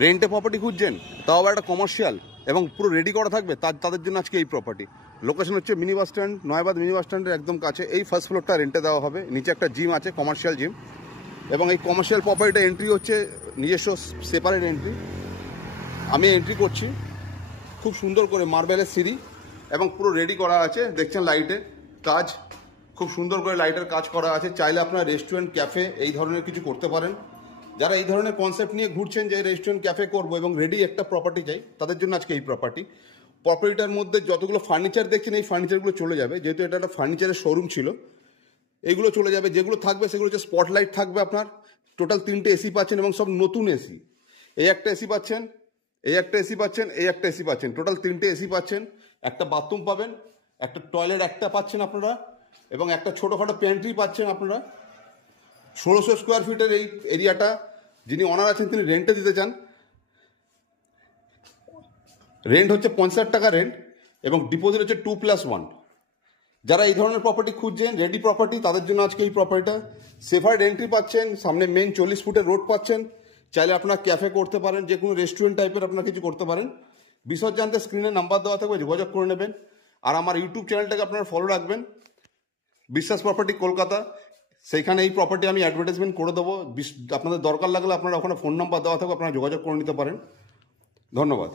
রেন্টে property খুঁজছেন, তাও আবার একটা কমার্শিয়াল এবং পুরো রেডি করা থাকবে, তাদের জন্য আজকে এই প্রপার্টি। লোকেশন হচ্ছে mini bus stand, Nayabad mini bus স্ট্যান্ডের একদম কাছে। এই ফার্স্ট ফ্লোরটা রেন্টে দেওয়া হবে, নিচে একটা জিম আছে, কমার্শিয়াল জিম। এবং এই কমার্শিয়াল প্রপার্টিটা এন্ট্রি হচ্ছে নিজস্ব সেপারেট এন্ট্রি। আমি এন্ট্রি করছি, খুব সুন্দর করে মার্বেলের সিঁড়ি এবং পুরো রেডি করা আছে। দেখছেন লাইটের কাজ, খুব সুন্দর করে লাইটের কাজ করা আছে। চাইলে আপনার রেস্টুরেন্ট, ক্যাফে এই ধরনের কিছু করতে পারেন। যারা এই ধরনের কনসেপ্ট নিয়ে ঘুরছেন যে রেস্টুরেন্ট, ক্যাফে করবো এবং রেডি একটা প্রপার্টি চাই, তাদের জন্য আজকে এই প্রপার্টিটার মধ্যে যতগুলো ফার্নিচার দেখছেন, এই ফার্নিচারগুলো চলে যাবে। যেহেতু এটা একটা ফার্নিচারের শোরুম ছিল, এইগুলো চলে যাবে। যেগুলো থাকবে সেগুলো হচ্ছে স্পটলাইট থাকবে আপনার। টোটাল 3টে এসি পাচ্ছেন এবং সব নতুন এসি। এই একটা এসি পাচ্ছেন, এই একটা এসি পাচ্ছেন, এই একটা এসি পাচ্ছেন। টোটাল 3টে এসি পাচ্ছেন। একটা বাথরুম পাবেন, একটা টয়লেট একটা পাচ্ছেন আপনারা, এবং একটা ছোটোখাটো প্যান্ট্রি পাচ্ছেন আপনারা। 1600 স্কোয়ার ফিটের এই এরিয়াটা যিনি অনার আছেন তিনি রেন্টে দিতে চান। রেন্ট হচ্ছে 50 টাকা রেন্ট এবং ডিপোজিট হচ্ছে 2+1। যারা এই ধরনের প্রপার্টি খুঁজছেন, রেডি প্রপার্টি, তাদের জন্য আজকে এই প্রপার্টিটা। সেফার্ড এন্ট্রি পাচ্ছেন, সামনে মেন 40 ফুটের রোড পাচ্ছেন। চাইলে আপনার ক্যাফে করতে পারেন, যে কোনো রেস্টুরেন্ট টাইপের আপনার কিছু করতে পারেন। বিশদ জানতে স্ক্রিনে নাম্বার দেওয়া থাকবে, যোগাযোগ করে নেবেন। আর আমার ইউটিউব চ্যানেলটাকে আপনারা ফলো রাখবেন, বিশ্বাস প্রপার্টি কলকাতা। সেইখানে এই প্রপার্টি আমি অ্যাডভার্টাইজমেন্ট করে দেবো। আপনাদের দরকার লাগলে আপনারা ওখানে ফোন নাম্বার দেওয়া থাকবে, আপনারা যোগাযোগ করে নিতে পারেন। ধন্যবাদ।